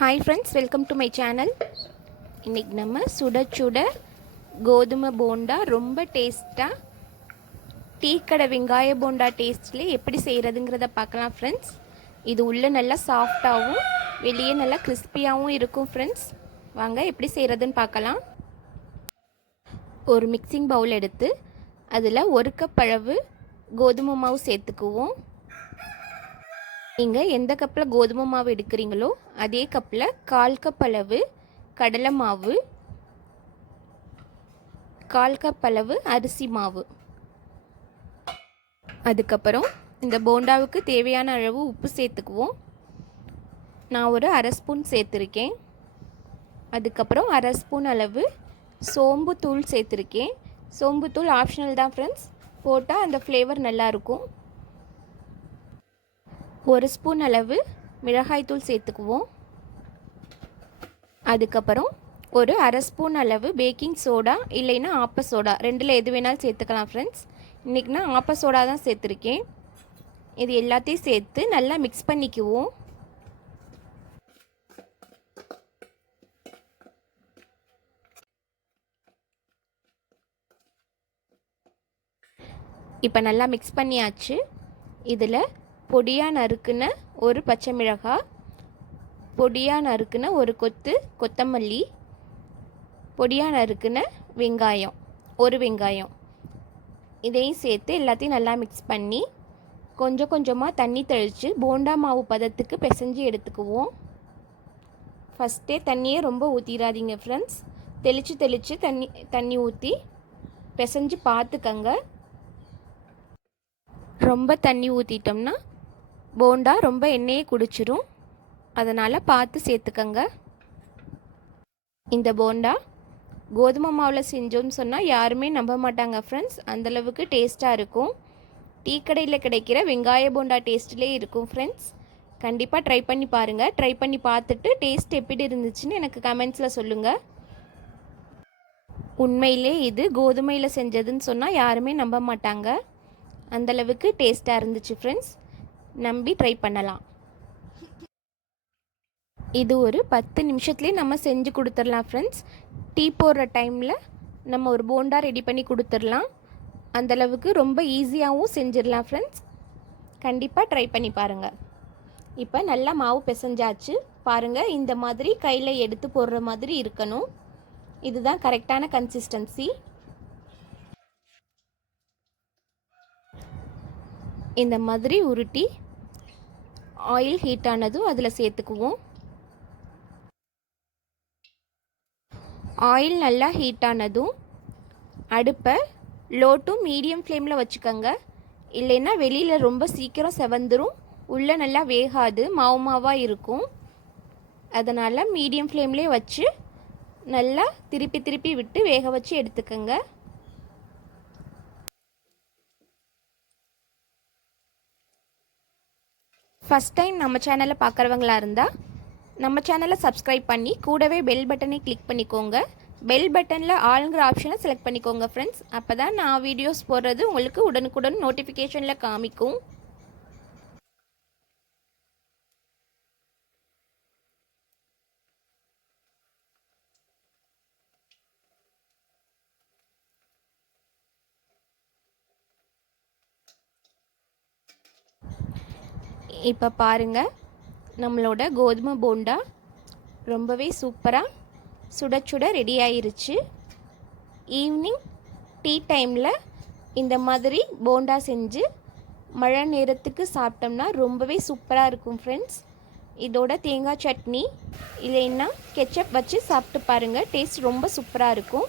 Hi friends, welcome to my channel. இன்றைக்கி நம்ம சுட சுட கோதுமை போண்டா ரொம்ப டேஸ்ட்டாக டீ கடை வெங்காய போண்டா டேஸ்ட்லேயே எப்படி செய்கிறதுங்கிறத பார்க்கலாம் ஃப்ரெண்ட்ஸ். இது உள்ளே நல்லா சாஃப்டாகவும் வெளியே நல்லா கிறிஸ்பியாகவும் இருக்கும் ஃப்ரெண்ட்ஸ். வாங்க எப்படி செய்கிறதுன்னு பார்க்கலாம். ஒரு மிக்சிங் பவுல் எடுத்து அதில் 1 கப் அளவு கோதுமை மாவு சேர்த்துக்குவோம். நீங்கள் எந்த கப்பில் கோதுமை மாவு எடுக்கிறீங்களோ அதே கப்பில் 1/4 கப் அளவு கடலை மாவு, 1/4 கப் அளவு அரிசி மாவு, அதுக்கப்புறம் இந்த போண்டாவுக்கு தேவையான அளவு உப்பு சேர்த்துக்குவோம். நான் ஒரு 1/2 ஸ்பூன் சேர்த்துருக்கேன். அதுக்கப்புறம் 1/2 ஸ்பூன் அளவு சோம்பு தூள் சேர்த்துருக்கேன். சோம்பு தூள் ஆப்ஷனல் தான் ஃப்ரெண்ட்ஸ், போட்டால் அந்த ஃப்ளேவர் நல்லாயிருக்கும். 1 ஸ்பூன் அளவு மிளகாய்த்தூள் சேர்த்துக்குவோம். அதுக்கப்புறம் ஒரு 1/2 ஸ்பூன் அளவு பேக்கிங் சோடா இல்லைன்னா ஆப்ப சோடா, ரெண்டில் எது வேணாலும் சேர்த்துக்கலாம் ஃப்ரெண்ட்ஸ். இன்றைக்கி நான் ஆப்ப சோடா தான் சேர்த்துருக்கேன். இது எல்லாத்தையும் சேர்த்து நல்லா மிக்ஸ் பண்ணிக்குவோம். இப்போ நல்லா மிக்ஸ் பண்ணியாச்சு. இதில் பொடியாக நறுக்குன ஒரு பச்சை மிளகாய், பொடியாக நறுக்குன ஒரு கொத்து கொத்தமல்லி, பொடியாக நறுக்குன வெங்காயம், ஒரு வெங்காயம், இதையும் சேர்த்து எல்லாத்தையும் நல்லா மிக்ஸ் பண்ணி கொஞ்சம் கொஞ்சமாக தண்ணி தெளித்து போண்டா மாவு பதத்துக்கு பிசைஞ்சு எடுத்துக்குவோம். ஃபஸ்ட்டே தண்ணியே ரொம்ப ஊற்றிடாதீங்க ஃப்ரெண்ட்ஸ். தெளித்து தண்ணி ஊற்றி பிசைஞ்சு பார்த்துக்கங்க. ரொம்ப தண்ணி ஊற்றிட்டோம்னா போண்டா ரொம்ப எண்ணெயை குடிச்சிரும். அதனால் பார்த்து சேர்த்துக்கங்க. இந்த போண்டா கோதுமை மாவில் செஞ்சோன்னு சொன்னால் யாருமே நம்ப மாட்டாங்க ஃப்ரெண்ட்ஸ். அந்தளவுக்கு டேஸ்ட்டாக இருக்கும். டீ கடையில் கிடைக்கிற வெங்காய போண்டா டேஸ்ட்லேயே இருக்கும் ஃப்ரெண்ட்ஸ். கண்டிப்பாக ட்ரை பண்ணி பாருங்கள். ட்ரை பண்ணி பார்த்துட்டு டேஸ்ட் எப்படி இருந்துச்சுன்னு எனக்கு கமெண்ட்ஸில் சொல்லுங்கள். உண்மையிலே இது கோதுமையில் செஞ்சதுன்னு சொன்னால் யாருமே நம்ப மாட்டாங்க. அந்தளவுக்கு டேஸ்ட்டாக இருந்துச்சு ஃப்ரெண்ட்ஸ். நம்பி ட்ரை பண்ணலாம். இது ஒரு 10 நிமிஷத்துலேயே நம்ம செஞ்சு கொடுத்துடலாம் ஃப்ரெண்ட்ஸ். டீ போடுற டைமில் நம்ம ஒரு போண்டா ரெடி பண்ணி கொடுத்துடலாம். அந்தளவுக்கு ரொம்ப ஈஸியாகவும் செஞ்சிடலாம் ஃப்ரெண்ட்ஸ். கண்டிப்பாக ட்ரை பண்ணி பாருங்கள். இப்போ நல்லா மாவு பிசைஞ்சாச்சு பாருங்கள். இந்த மாதிரி கையில் எடுத்து போடுற மாதிரி இருக்கணும். இதுதான் கரெக்டான கன்சிஸ்டன்சி. இந்த மாதிரி உருட்டி ஆயில் ஹீட் ஆனதும் அதில் சேர்த்துக்குவோம். ஆயில் நல்லா ஹீட் ஆனதும் அடுப்பை லோ டு மீடியம் ஃப்ளேமில் வச்சுக்கோங்க. இல்லைன்னா வெளியில் ரொம்ப சீக்கிரம் செவந்துடும், உள்ளே நல்லா வேகாது, மாவு மாவாக இருக்கும். அதனால் மீடியம் ஃப்ளேம்லேயே வச்சு நல்லா திருப்பி விட்டு வேக வச்சு எடுத்துக்கோங்க. ஃபஸ்ட் டைம் நம்ம சேனலை பார்க்குறவங்களா இருந்தால் நம்ம சேனலை சப்ஸ்கிரைப் பண்ணி கூடவே பெல் பட்டனை கிளிக் பண்ணிக்கோங்க. பெல் பட்டனில் ஆளுங்கிற ஆப்ஷனை செலக்ட் பண்ணிக்கோங்க ஃப்ரெண்ட்ஸ். அப்போ தான் நான் வீடியோஸ் போடுறது உங்களுக்கு உடனுக்குடன் நோட்டிஃபிகேஷனில் காமிக்கும். இப்போ பாருங்கள், நம்மளோட கோதுமை போண்டா ரொம்பவே சூப்பராக சுட சுட ரெடி ஆயிருச்சு. ஈவினிங் டீ டைமில் இந்த மாதிரி போண்டா செஞ்சு மழை நேரத்துக்கு சாப்பிட்டோம்னா ரொம்பவே சூப்பராக இருக்கும் ஃப்ரெண்ட்ஸ். இதோட தேங்காய் சட்னி இல்லைன்னா கெச்சப் வச்சு சாப்பிட்டு பாருங்கள். டேஸ்ட் ரொம்ப சூப்பராக இருக்கும்.